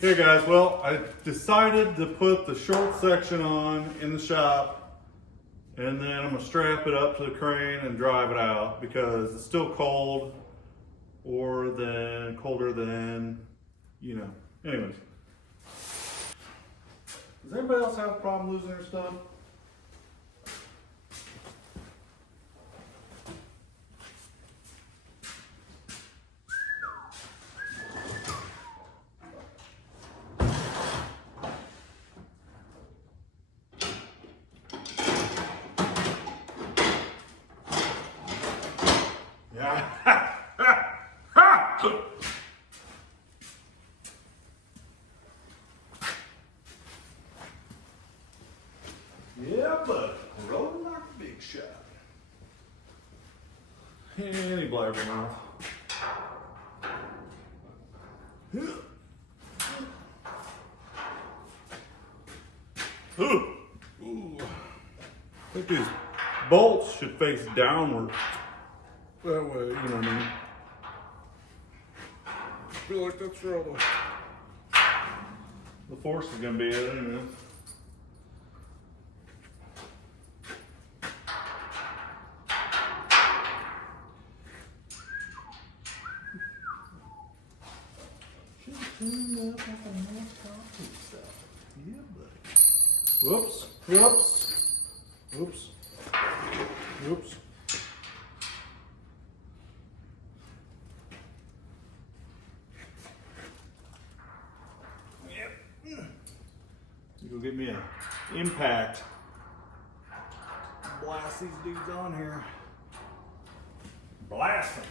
Okay guys, well, I decided to put the short section on in the shop, and then I'm gonna strap it up to the crane and drive it out because it's still cold, or then colder than, you know. Anyways. Does anybody else have a problem losing their stuff? Yeah. Yeah, but rolling like a big shot. Any blabber mouth. Ooh. I think these bolts should face downward. That way, you know what I mean? I feel like that's where all the force is gonna be at anyway. Yeah, buddy. Whoops, whoops, whoops, whoops. Yep. You go get me an impact. Blast these dudes on here. Blast them.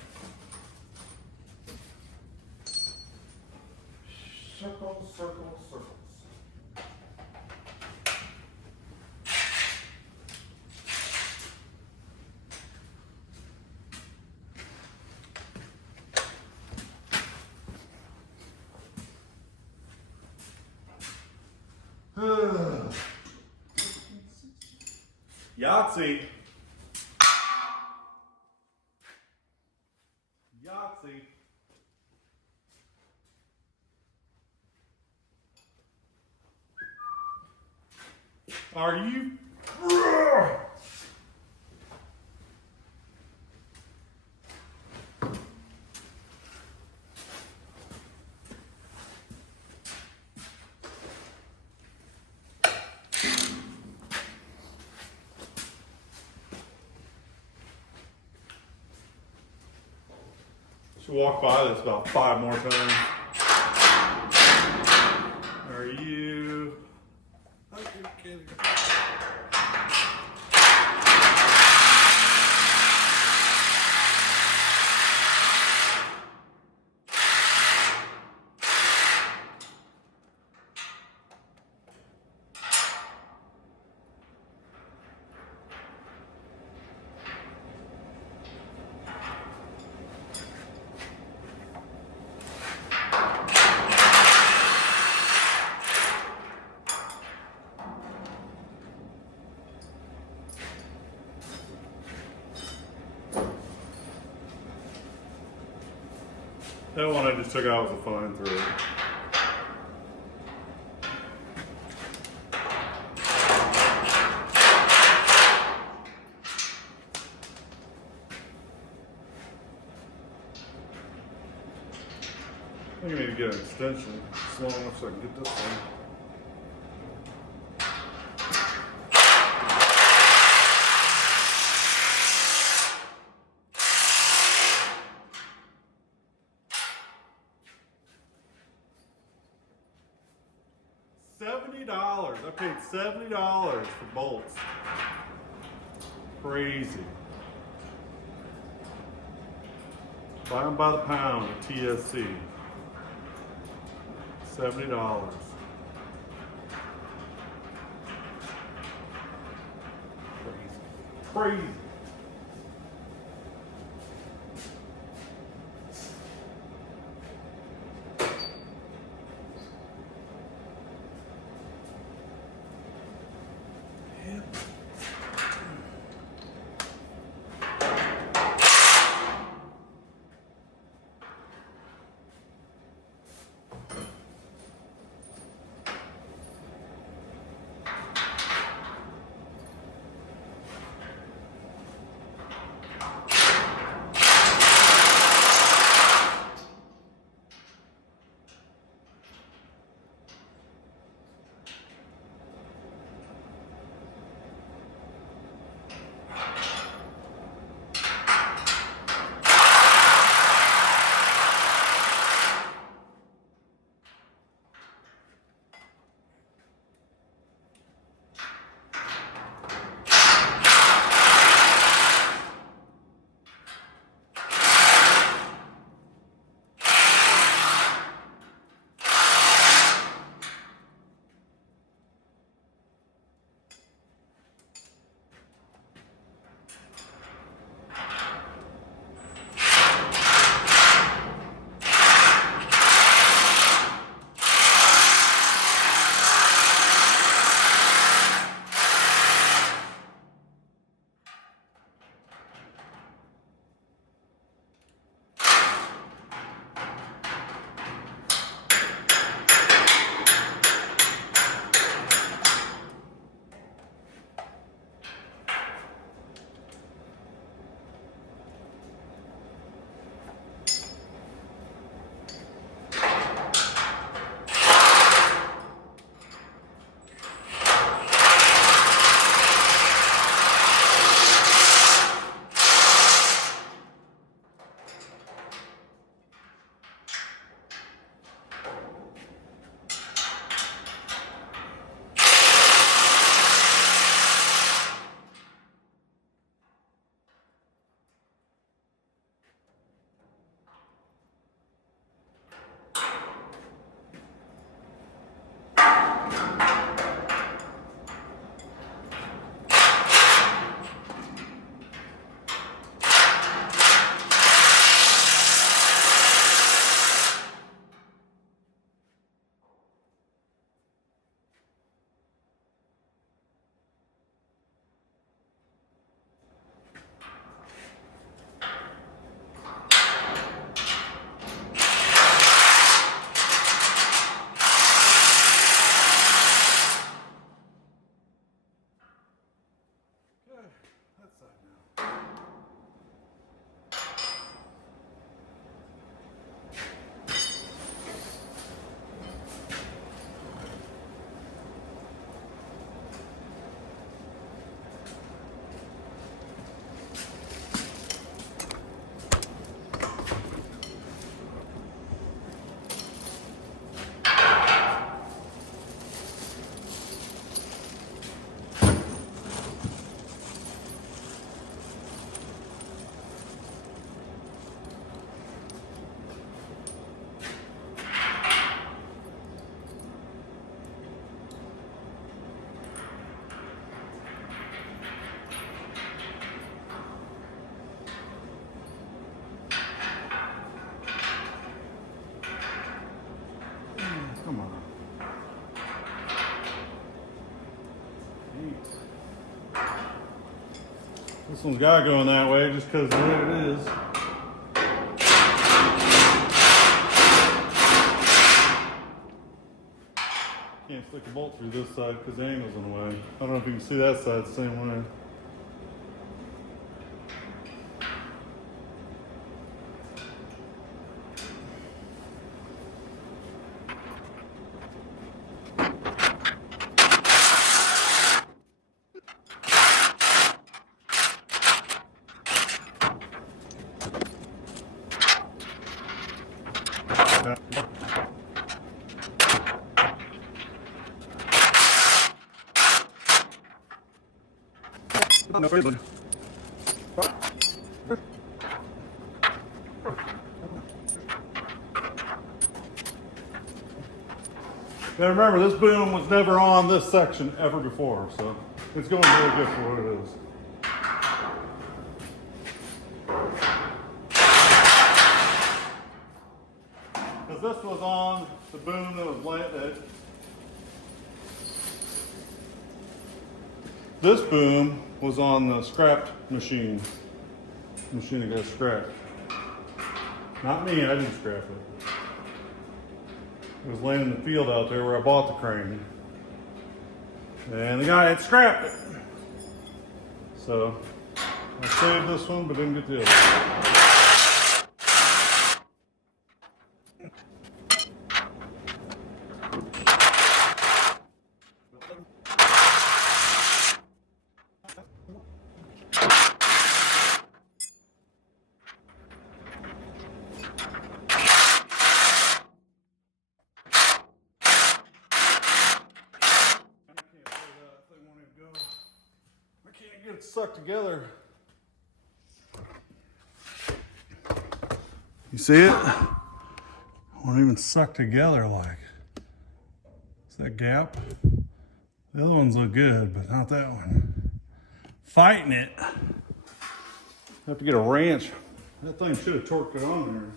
Circle, circle, circles. Yahtzee. Yahtzee. Are you? Should walk by this about 5 more times. Are you? Are you kidding? That one I just took out was a fine thread. I think I need to get an extension. It's long enough so I can get this one. $70. I paid $70 for bolts. Crazy. Buy them by the pound at TSC. $70. Crazy. Crazy. This one's got to go in that way just because of the way it is. Can't stick a bolt through this side because the angle's in the way. I don't know if you can see that side the same way. Now remember, this boom was never on this section ever before, so it's going really good for what it is. Because this was on the boom that was landed. This boom was on the scrapped machine. The machine that got scrapped. Not me, I didn't scrap it. It was laying in the field out there where I bought the crane. And the guy had scrapped it. So I saved this one, but didn't get the other. Get it stuck together. You see it? It won't even suck together like. See that gap? The other ones look good, but not that one. Fighting it. Have to get a wrench. That thing should have torqued it on there.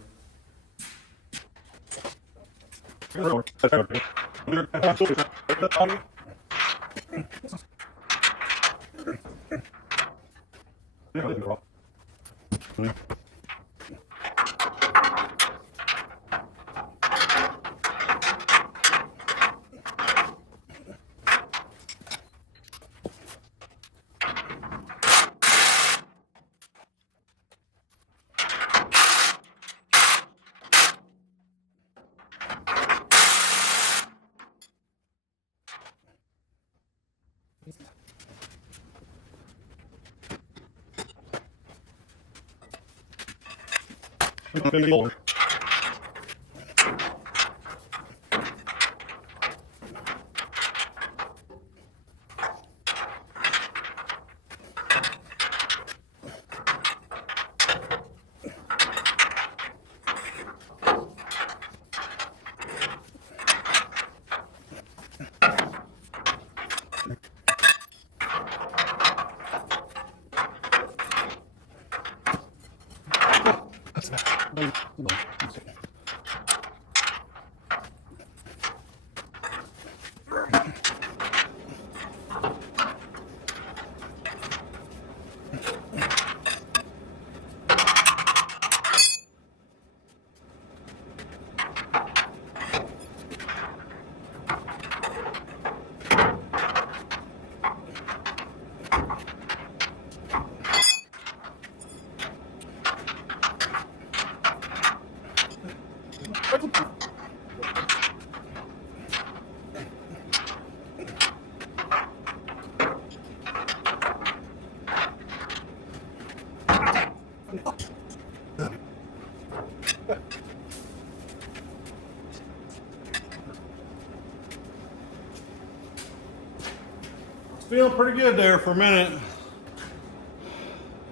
Feeling pretty good there for a minute.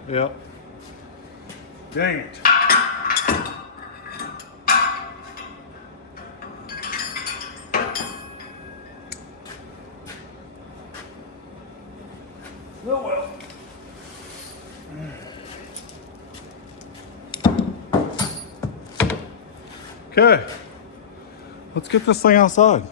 Yep. Dang it. Oh well. Okay. Let's get this thing outside.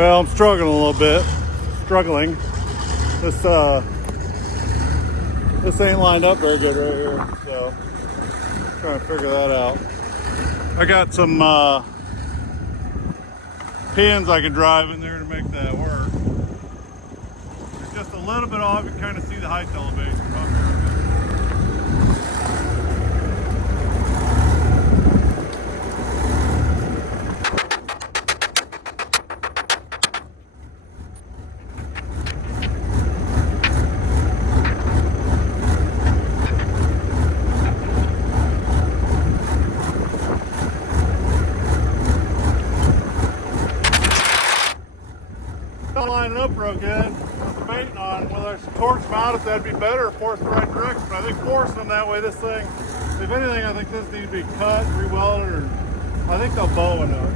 Well, I'm struggling a little bit. Struggling. This ain't lined up very good right here, so trying to figure that out. I got some pins I can drive in there to make that work. It's just a little bit off. You can kind of see the height elevation from here. Not lining up real good. I'm debating on whether I should torch them out, if that'd be better, or force the right direction. But I think forcing them that way, this thing, if anything, I think this needs to be cut, re-welded, or I think they'll bow enough.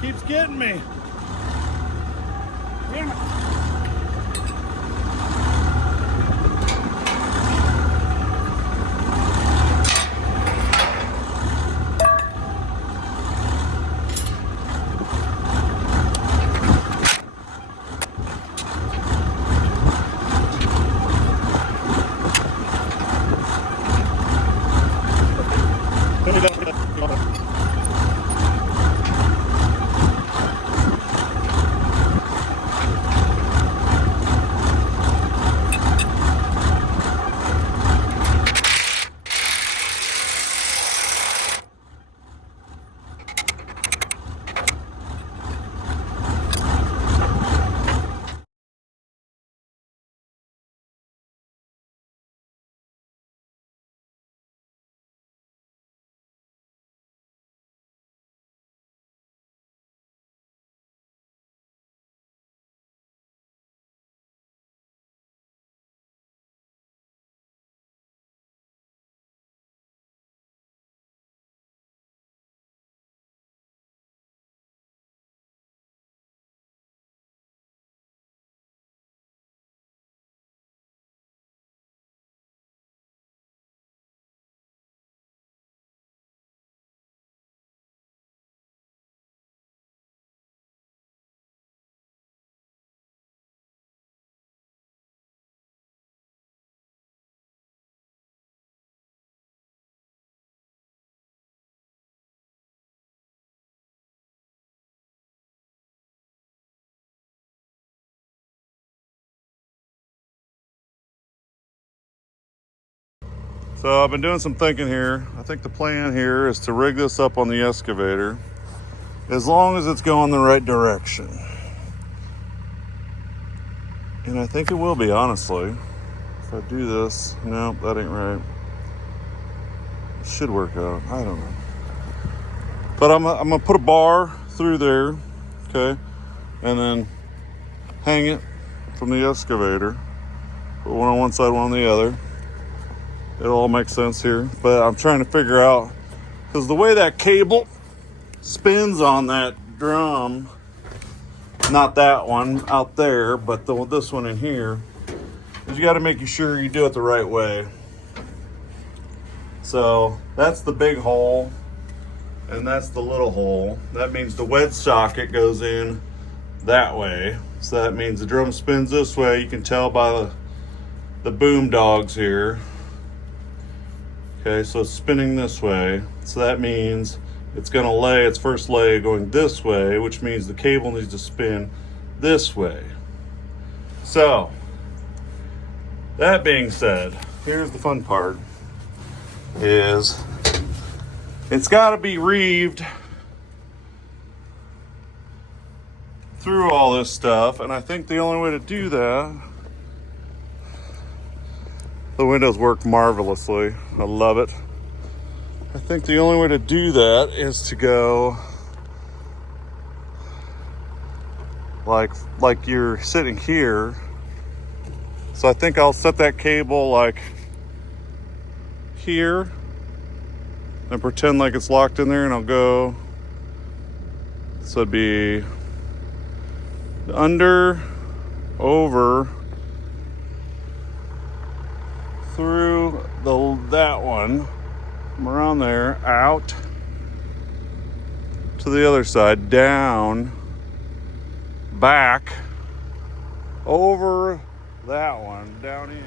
Keeps getting me. Damn it. So I've been doing some thinking here. I think the plan here is to rig this up on the excavator as long as it's going the right direction. And I think it will be, honestly. If I do this, no, that ain't right. It should work out, I don't know. But I'm gonna put a bar through there, okay? And then hang it from the excavator. Put one on one side, one on the other. It'll all make sense here, but I'm trying to figure out, because the way that cable spins on that drum, not that one out there, but this one in here, is you got to make sure you do it the right way. So that's the big hole, and that's the little hole. That means the wedge socket goes in that way. So that means the drum spins this way. You can tell by the boom dogs here. Okay, so it's spinning this way. So that means it's gonna lay its first lay going this way, which means the cable needs to spin this way. So, that being said, here's the fun part, is it's gotta be reeved through all this stuff, and I think the only way to do that, the windows work marvelously. I love it. I think the only way to do that is to go like you're sitting here. So I think I'll set that cable like here and pretend like it's locked in there, and I'll go, so it'd be under, over, through that one, from around there, out to the other side, down, back, over that one, down in.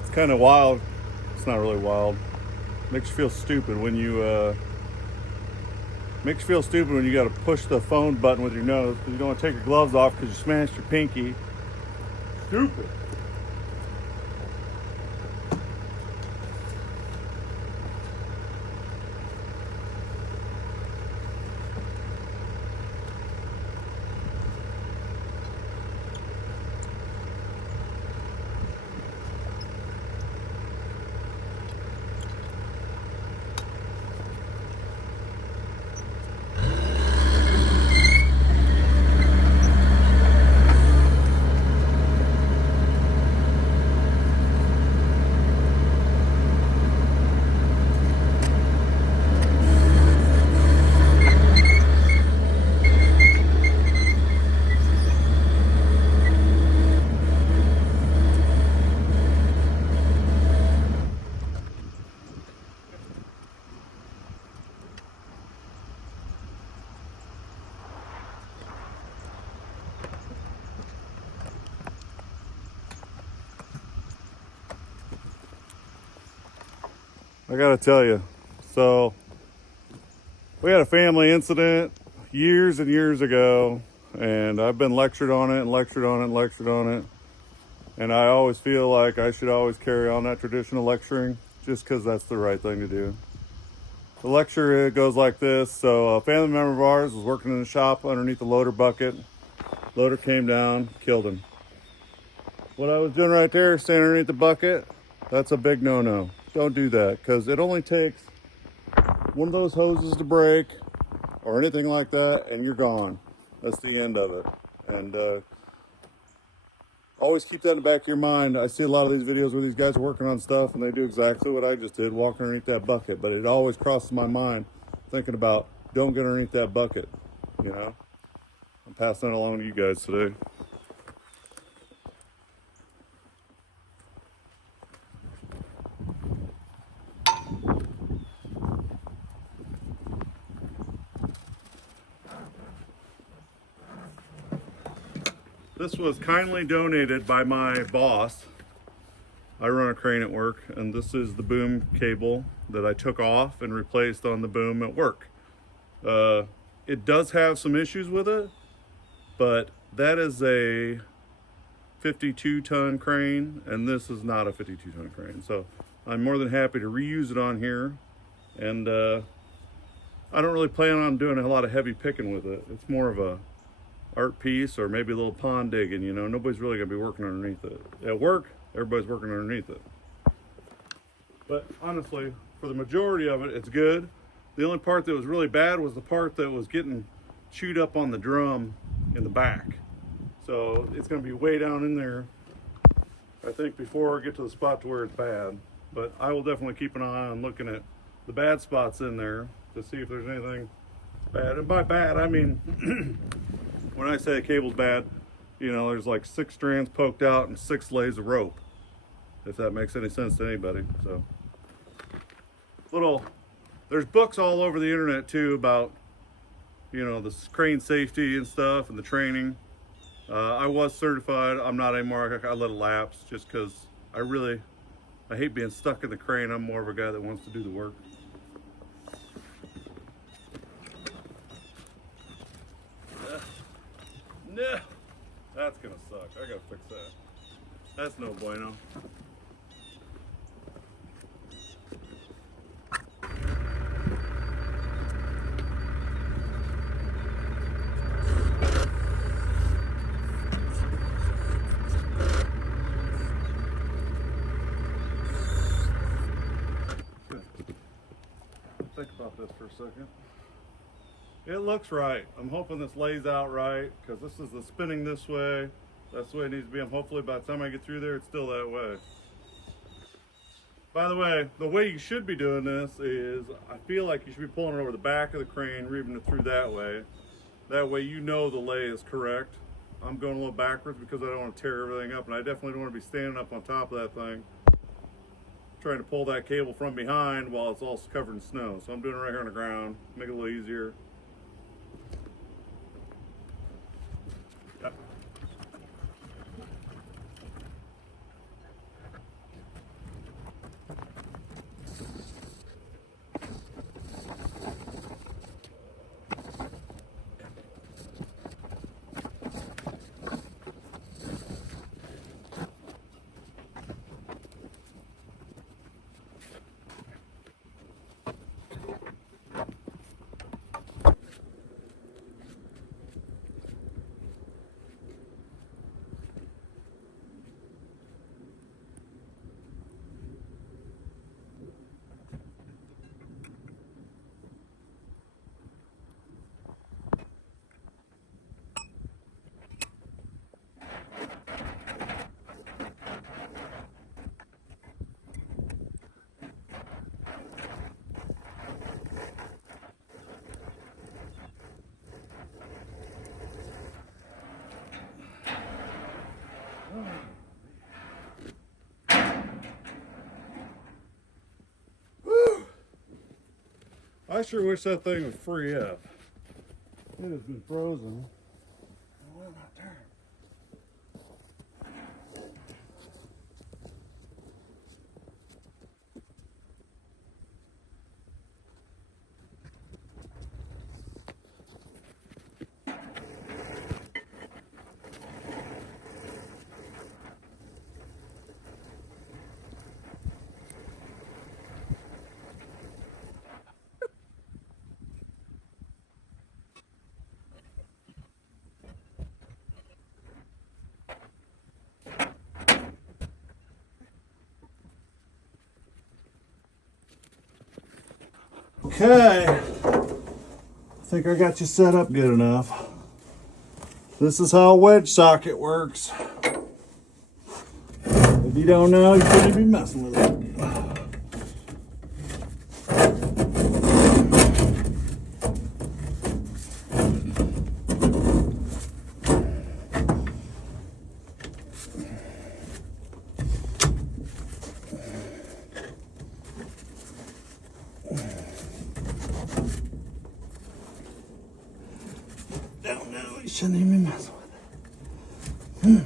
It's kind of wild. It's not really wild. Makes you feel stupid when you makes you feel stupid when you got to push the phone button with your nose because you don't want to take your gloves off because you smashed your pinky. Stupid. I gotta tell you, so we had a family incident years and years ago, and I've been lectured on it and lectured on it and lectured on it, and I always feel like I should always carry on that traditional lecturing just because that's the right thing to do. The lecture, it goes like this. So a family member of ours was working in the shop underneath the loader bucket. Loader came down, killed him. What I was doing right there, standing underneath the bucket, that's a big no-no. Don't do that, because it only takes one of those hoses to break or anything like that, and you're gone. That's the end of it. And always keep that in the back of your mind. I see a lot of these videos where these guys are working on stuff, and they do exactly what I just did, walking underneath that bucket. But it always crosses my mind, thinking about, don't get underneath that bucket, you know? I'm passing that along to you guys today. This was kindly donated by my boss. I run a crane at work, and this is the boom cable that I took off and replaced on the boom at work. It does have some issues with it, but that is a 52-ton crane, and this is not a 52-ton crane. So I'm more than happy to reuse it on here, and I don't really plan on doing a lot of heavy picking with it. It's more of a art piece, or maybe a little pond digging, you know. Nobody's really gonna be working underneath it. At work, everybody's working underneath it. But honestly, for the majority of it, it's good. The only part that was really bad was the part that was getting chewed up on the drum in the back. So it's gonna be way down in there, I think, before I get to the spot to where it's bad. But I will definitely keep an eye on looking at the bad spots in there to see if there's anything bad. And by bad, I mean, when I say a cable's bad, you know, there's like 6 strands poked out and 6 lays of rope, if that makes any sense to anybody. So there's books all over the internet too about you know, the crane safety and stuff and the training. I was certified. I'm not anymore. I let it lapse just because I hate being stuck in the crane. I'm more of a guy that wants to do the work. No, that's gonna suck. I gotta fix that. That's no bueno. Think about this for a second. It looks right. I'm hoping this lays out right because this is the spinning this way. That's the way it needs to be. And hopefully by the time I get through there, it's still that way. By the way you should be doing this is, I feel like you should be pulling it over the back of the crane, reeving it through that way. That way you know the lay is correct. I'm going a little backwards because I don't want to tear everything up, and I definitely don't want to be standing up on top of that thing trying to pull that cable from behind while it's all covered in snow. So I'm doing it right here on the ground, make it a little easier. Yep. I sure wish that thing would free up. It has been frozen. What am I doing? Okay, I think I got you set up good enough. This is how a wedge socket works. If you don't know, you shouldn't be messing with it. You shouldn't even mess with it.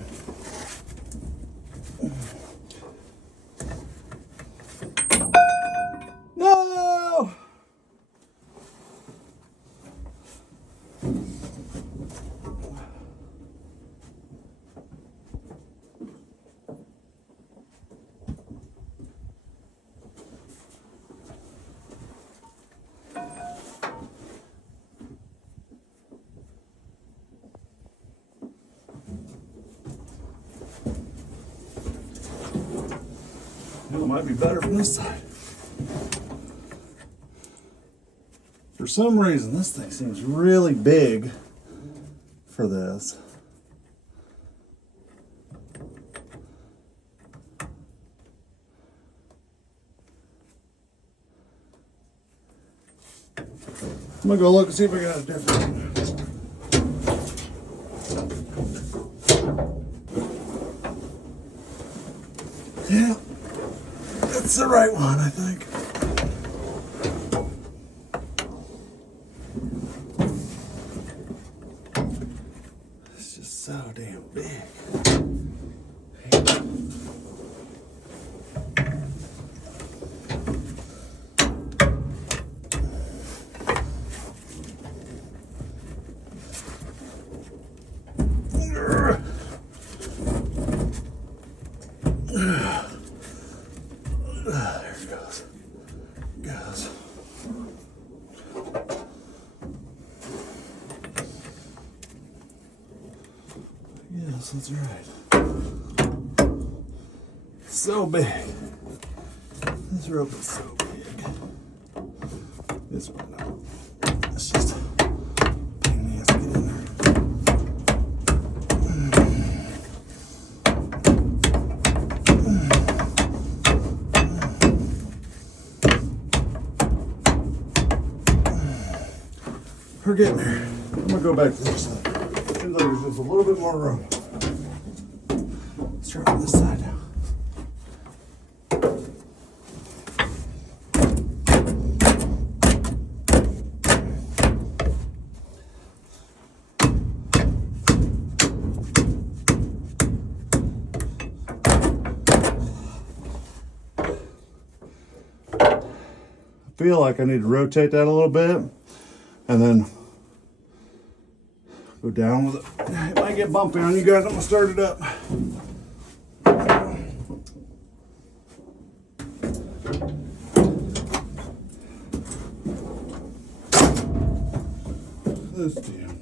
No! It might be better from this side. For some reason, this thing seems really big for this. I'm gonna go look and see if I got a different one. Yeah, that's the right one, I think. so damn big. There it goes. Yes, that's right. So big. This rope is so big. This one, no. It's just a pain in the ass to get in there. We're getting there. I'm gonna go back to this side. Seems like there's just a little bit more room. Let's try on this side now. I feel like I need to rotate that a little bit and then go down with it. It might get bumpy on you guys. I'm gonna start it up. This damn.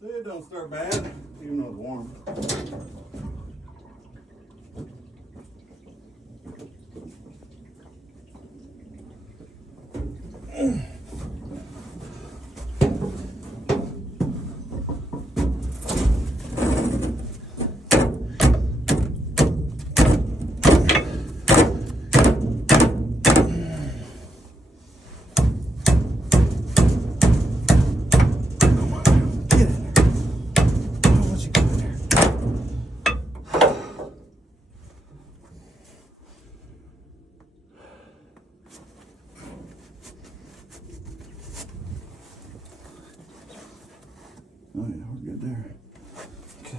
It don't start bad, even though it's warm. Oh yeah, we're good there. Okay.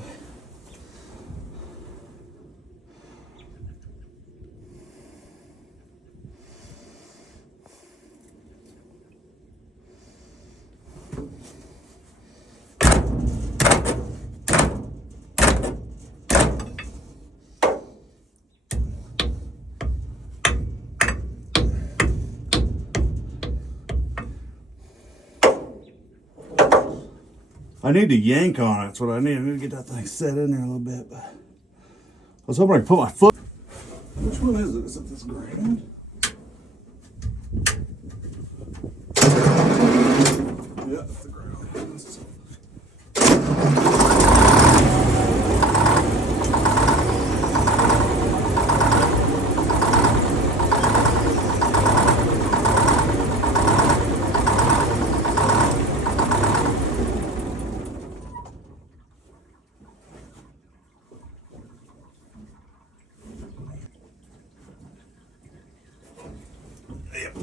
I need to yank on it. That's what I need. I need to get that thing set in there a little bit. But I was hoping I could put my foot. Which one is it? Is it this gray one? Yeah, that's the gray one. Yep.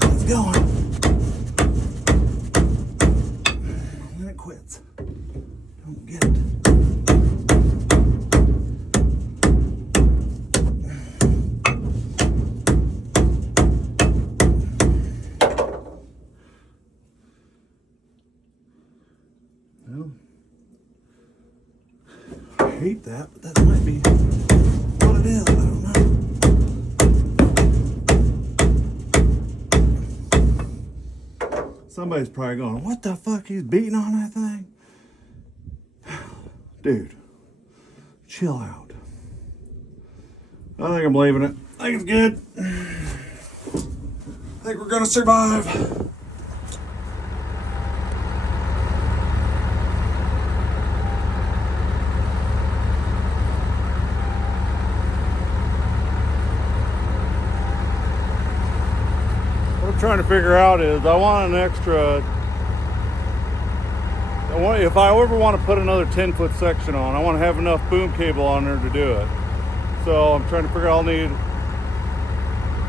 It's going. And then it quits. Don't get it. Well, I hate that, but that might be what it is. I don't know. Somebody's probably going, what the fuck, he's beating on that thing? Dude, chill out. I think I'm leaving it. I think it's good. I think we're gonna survive. I'm trying to figure out is I want an extra, if I ever want to put another 10-foot section on, I want to have enough boom cable on there to do it. So I'm trying to figure out I'll need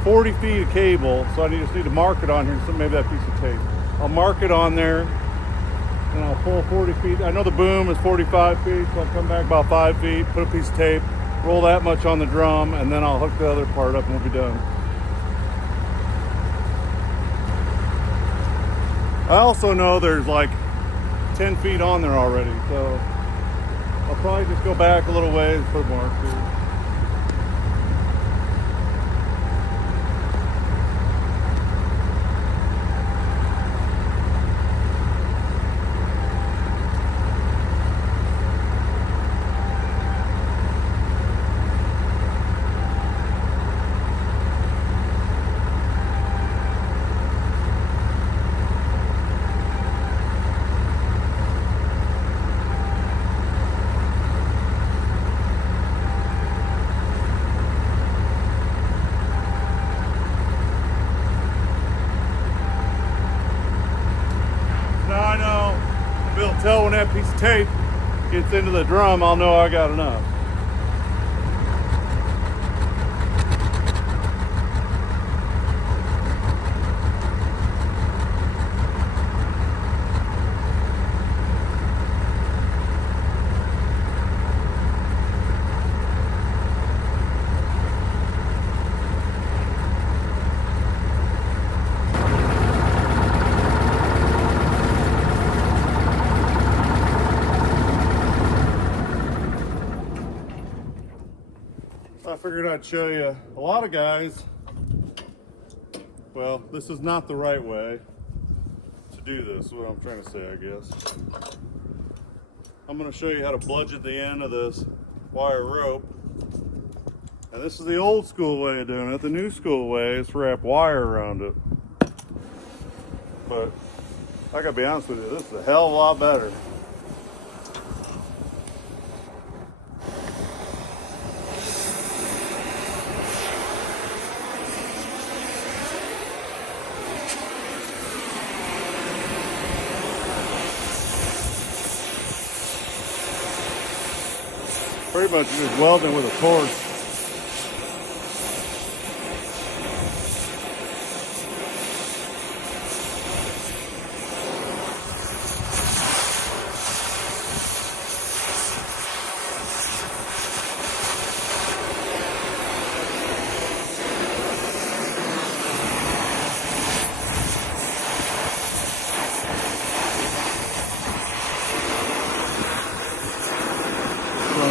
40 feet of cable, so I just need to mark it on here, so maybe that piece of tape. I'll mark it on there, and I'll pull 40 feet. I know the boom is 45 feet, so I'll come back about 5 feet, put a piece of tape, roll that much on the drum, and then I'll hook the other part up and we'll be done. I also know there's like 10 feet on there already, so I'll probably just go back a little ways and put more. Tell when that piece of tape gets into the drum, I'll know I got enough. I figured I'd show you. A lot of guys, well, this is not the right way to do this, is what I'm trying to say, I guess. I'm going to show you how to bludgeon the end of this wire rope. And this is the old school way of doing it. The new school way is to wrap wire around it. But I gotta be honest with you, this is a hell of a lot better. Pretty much just welding with a torch.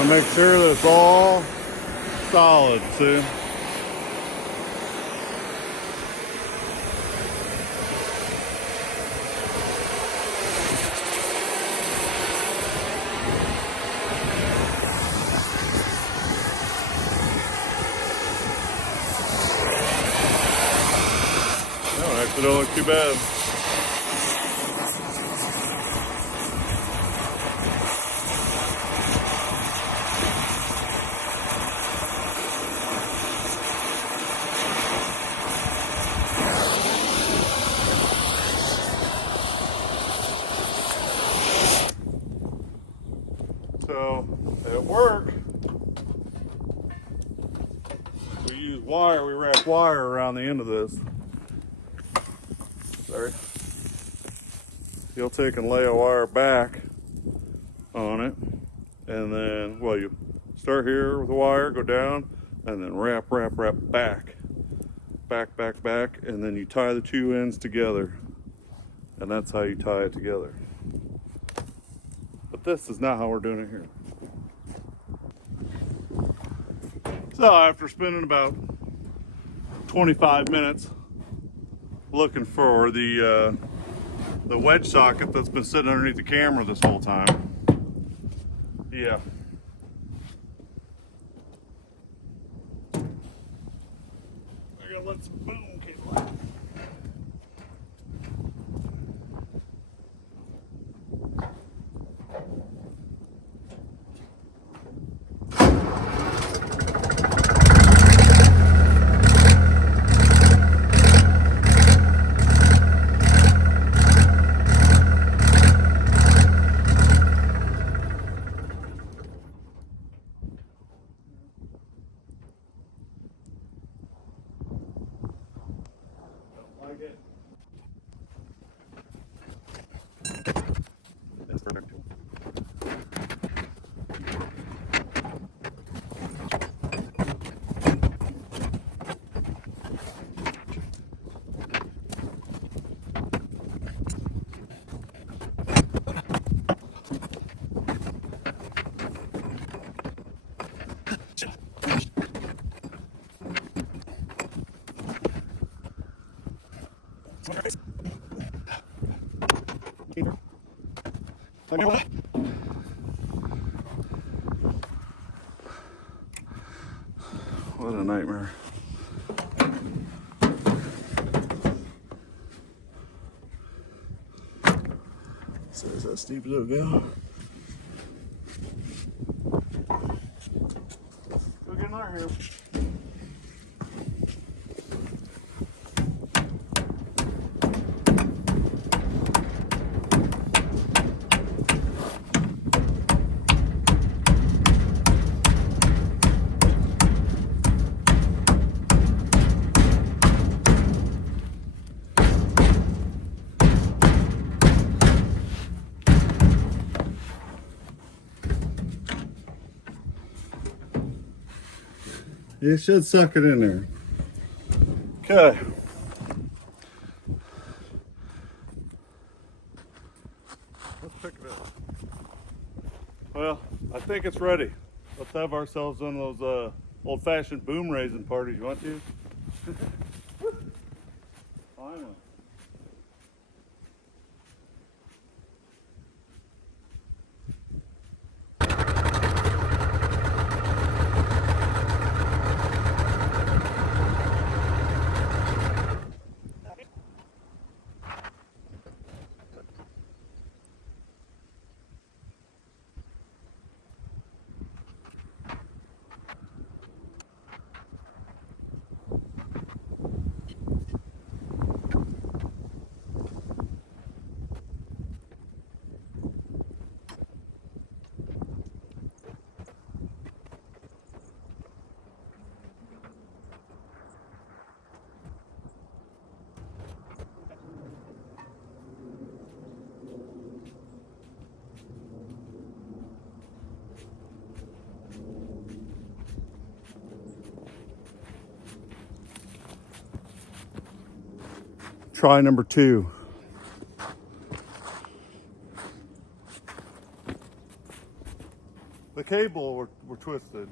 Make sure that it's all solid, see? No, actually don't look too bad. So at work, we use wire, we wrap wire around the end of this. Sorry. You'll take and lay a wire back on it, and then, well, you start here with the wire, go down, and then wrap back, and then you tie the two ends together, and that's how you tie it together. But this is not how we're doing it here. So after spending about 25 minutes looking for the wedge socket that's been sitting underneath the camera this whole time, yeah. I gotta let some boom cable out. good. That's perfect. What a nightmare. So is that steep as it'll go? Go get another hill. You should suck it in there. Okay. Let's pick it up. Well, I think it's ready. Let's have ourselves one of those old-fashioned boom raising parties. You want to? Finally. Try number 2. The cable were twisted.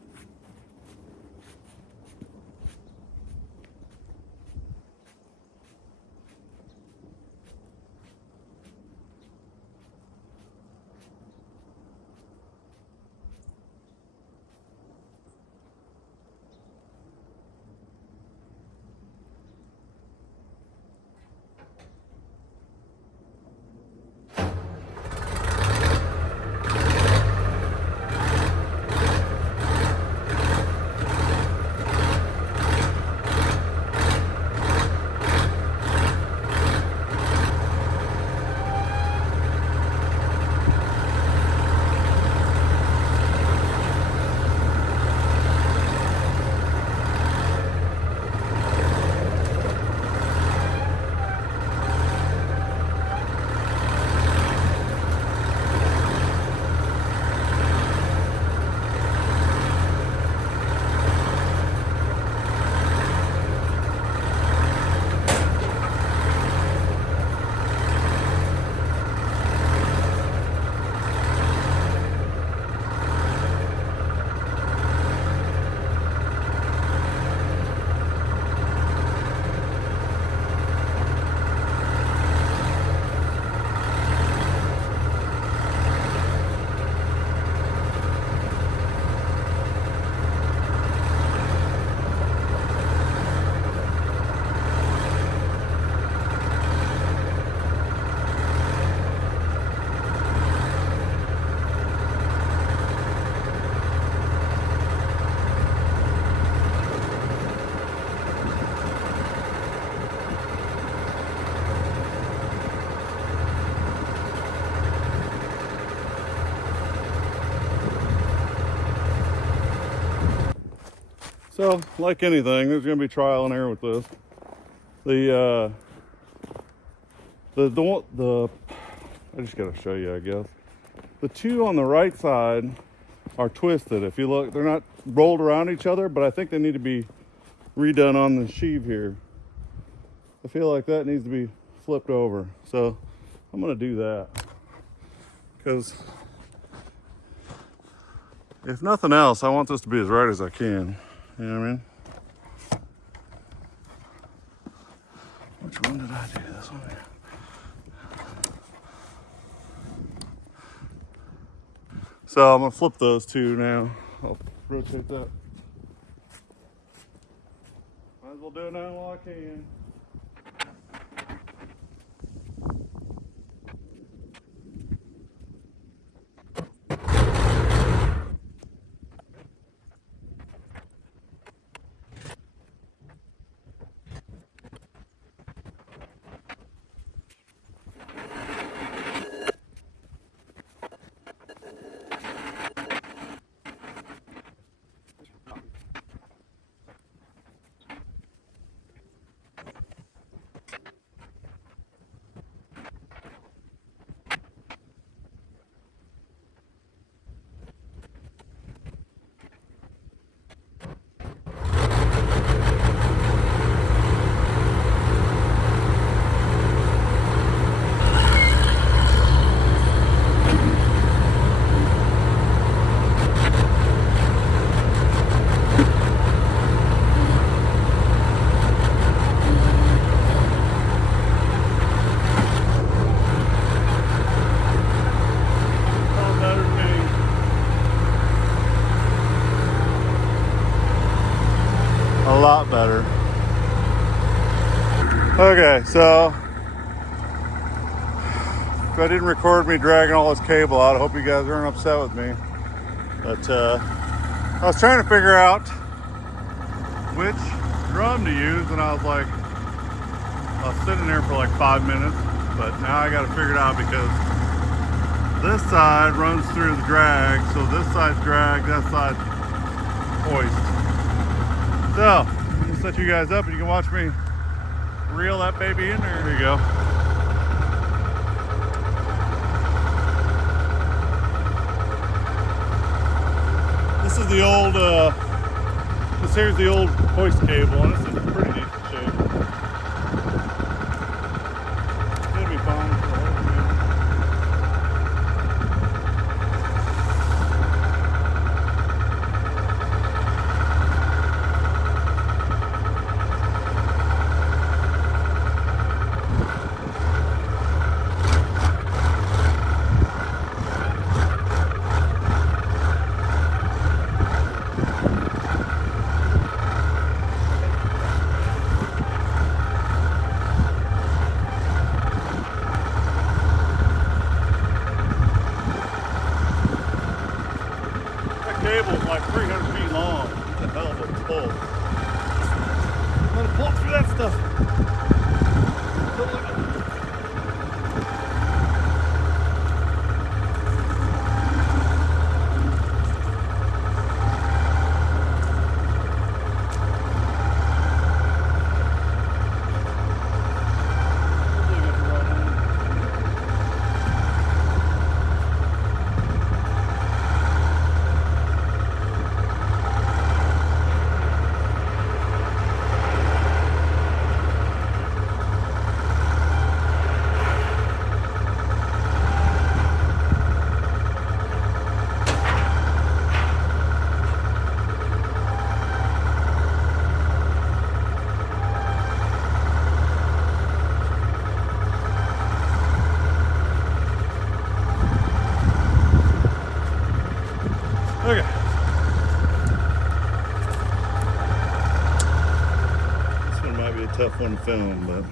So, like anything, there's going to be trial and error with this. The The I just gotta show you, I guess. The two on the right side are twisted. If you look, they're not rolled around each other, but I think they need to be redone on the sheave here. I feel like that needs to be flipped over. So I'm gonna do that. Because if nothing else, I want this to be as right as I can. You know what I mean? Which one did I do? This one here. So I'm gonna flip those two now. I'll rotate that. Might as well do it now while I can. A lot better. Okay, so if I didn't record me dragging all this cable out, I hope you guys aren't upset with me. But I was trying to figure out which drum to use, and I was sitting there for like 5 minutes, but now I got to figure it out because this side runs through the drag, so this side's drag, that side's hoist. So, I'm gonna set you guys up and you can watch me reel that baby in there. There you go. This is the old, here's the old hoist cable, and this is in pretty decent shape. It'll be fine for the whole thing. Cable is like 300 feet long. It's a hell of a pull. I'm gonna pull through that stuff. Okay. This one might be a tough one to film, but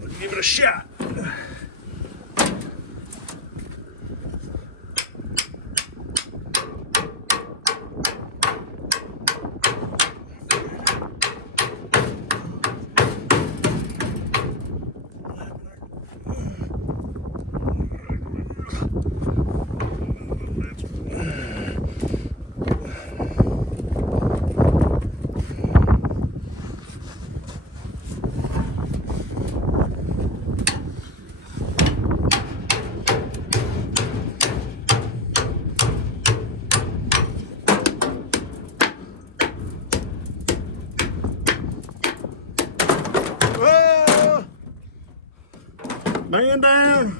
let's give it a shot. Man down.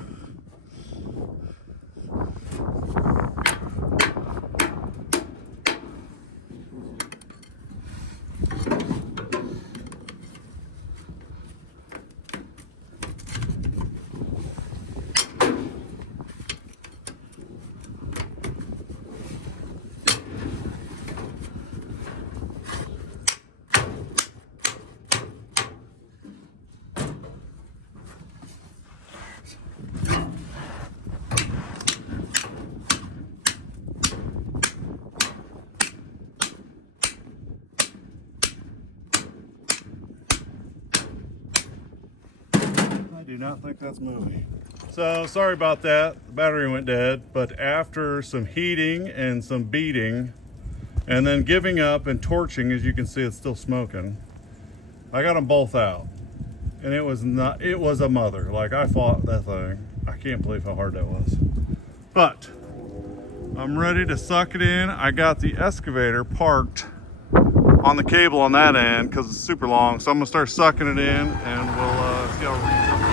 I do not think that's moving. So sorry about that. The battery went dead, but after some heating and some beating and then giving up and torching, as you can see, it's still smoking. I got them both out, and it was a mother. Like, I fought that thing. I can't believe how hard that was. But I'm ready to suck it in. I got the excavator parked on the cable on that end because it's super long. So I'm gonna start sucking it in, and we'll see how it reads up.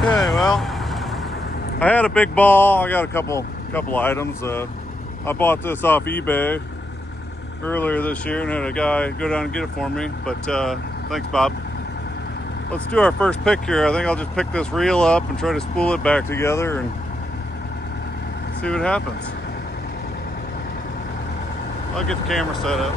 Okay, well, I had a big ball. I got a couple items. I bought this off eBay earlier this year and had a guy go down and get it for me. But thanks, Bob. Let's do our first pick here. I think I'll just pick this reel up and try to spool it back together and see what happens. I'll get the camera set up.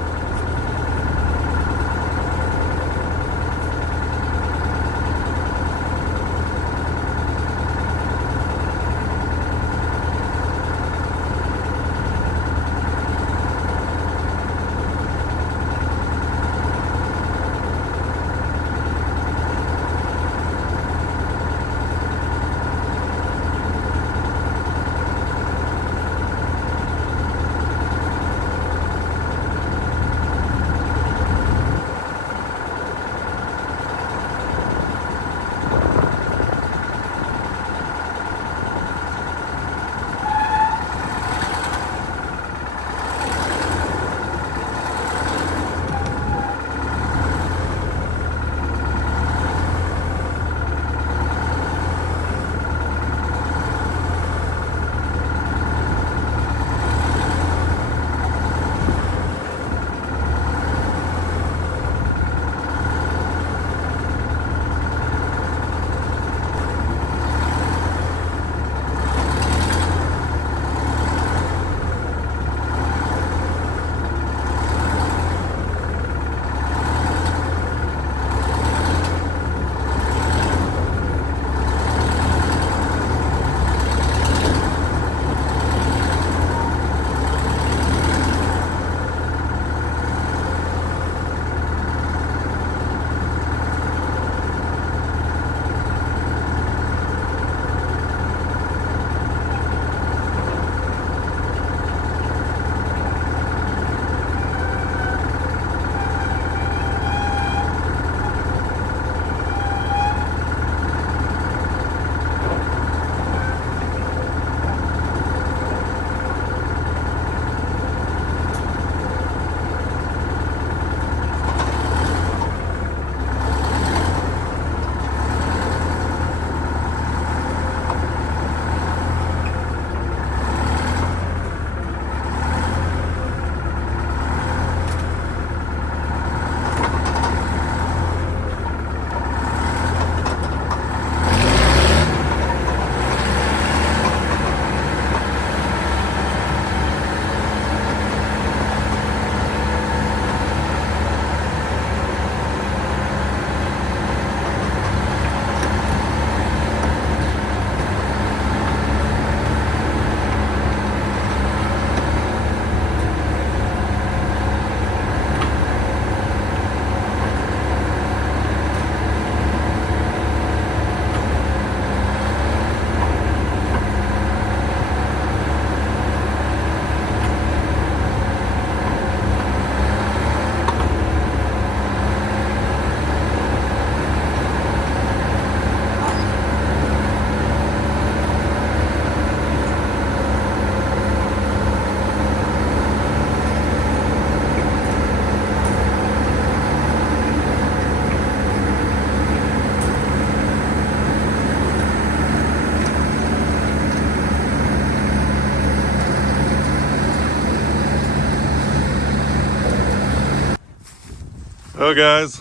Well, guys,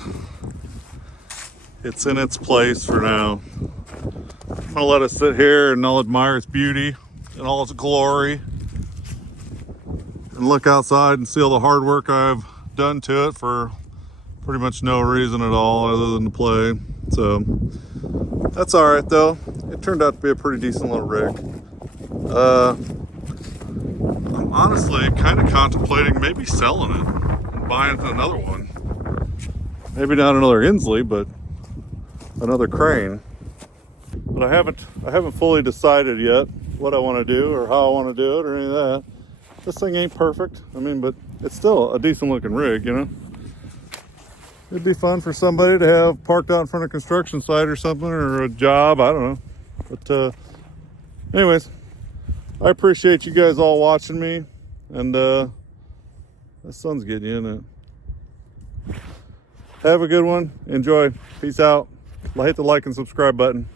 it's in its place for now. I'm gonna let it sit here and I'll admire its beauty and all its glory and look outside and see all the hard work I've done to it for pretty much no reason at all other than to play. So that's all right though. It turned out to be a pretty decent little rig. I'm honestly kind of contemplating maybe selling it and buying another one. Maybe not another Insley, but another crane. But I haven't fully decided yet what I want to do or how I want to do it or any of that. This thing ain't perfect. I mean, but it's still a decent looking rig, you know. It'd be fun for somebody to have parked out in front of a construction site or something, or a job, I don't know. But anyways, I appreciate you guys all watching me, and the sun's getting you in it. Have a good one. Enjoy. Peace out. Hit the like and subscribe button.